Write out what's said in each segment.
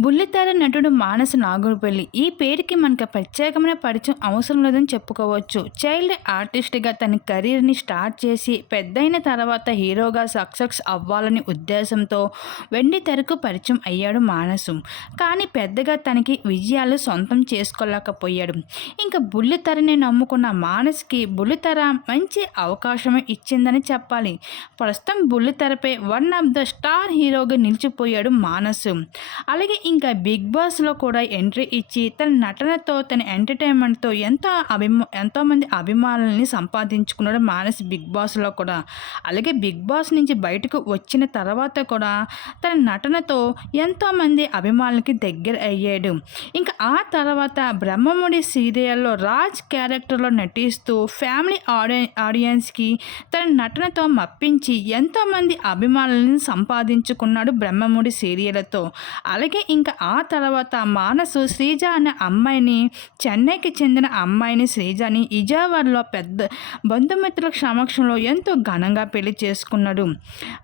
బుల్లితెర నటుడు మానస నాగులపల్లి ఈ పేరుకి మనకు ప్రత్యేకమైన పరిచయం అవసరం లేదని చెప్పుకోవచ్చు. చైల్డ్ ఆర్టిస్ట్గా తన కెరీర్ని స్టార్ట్ చేసి పెద్దయిన తర్వాత హీరోగా సక్సెస్ అవ్వాలని ఉద్దేశంతో వెండి తెరకు పరిచయం అయ్యాడు మానసు. కానీ పెద్దగా తనకి విజయాలు సొంతం చేసుకోలేకపోయాడు. ఇంకా బుల్లితెరని నమ్ముకున్న మానస్కి బుల్లితెర మంచి అవకాశం ఇచ్చిందని చెప్పాలి. ప్రస్తుతం బుల్లితెరపై వన్ ఆఫ్ ద స్టార్ హీరోగా నిలిచిపోయాడు మానసు. అలాగే ఇంకా బిగ్ బాస్లో కూడా ఎంట్రీ ఇచ్చి తన నటనతో తన ఎంటర్టైన్మెంట్తో ఎంతో అభిమా ఎంతోమంది అభిమానుల్ని సంపాదించుకున్నాడు మానస్ బిగ్ బాస్లో కూడా. అలాగే బిగ్ బాస్ నుంచి బయటకు వచ్చిన తర్వాత కూడా తన నటనతో ఎంతోమంది అభిమానులకి దగ్గర అయ్యాడు. ఇంకా ఆ తర్వాత బ్రహ్మముడి సీరియల్లో రాజ్ క్యారెక్టర్లో నటిస్తూ ఫ్యామిలీ ఆడియ ఆడియన్స్కి తన నటనతో మప్పించి ఎంతోమంది అభిమానులను సంపాదించుకున్నాడు బ్రహ్మముడి సీరియల్తో. అలాగే ఇంకా ఆ తర్వాత మానసు శ్రీజ అనే అమ్మాయిని చెన్నైకి చెందిన అమ్మాయిని శ్రీజని విజయవాడలో పెద్ద బంధుమిత్రుల సమక్షంలో ఎంతో ఘనంగా పెళ్ళి చేసుకున్నాడు.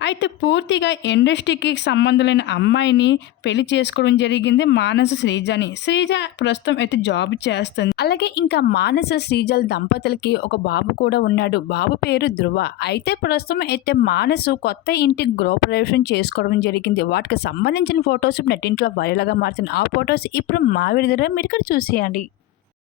అయితే పూర్తిగా ఇండస్ట్రీకి సంబంధం లేని అమ్మాయిని పెళ్ళి చేసుకోవడం జరిగింది మానస శ్రీజని. శ్రీజ ప్రస్తుతం అయితే జాబ్ చేస్తుంది. అలాగే ఇంకా మానస శ్రీజల దంపతులకి ఒక బాబు కూడా ఉన్నాడు. బాబు పేరు ధృవ అయితే ప్రస్తుతం అయితే మానసు కొత్త ఇంటి గృహప్రవేశం చేసుకోవడం జరిగింది. వాటికి సంబంధించిన ఫొటోస్ నెట్టింట్లో వైరల్గా మారుతున్న ఆ ఫొటోస్ ఇప్పుడు మా విడిదర మీరు ఇక్కడ చూసేయండి.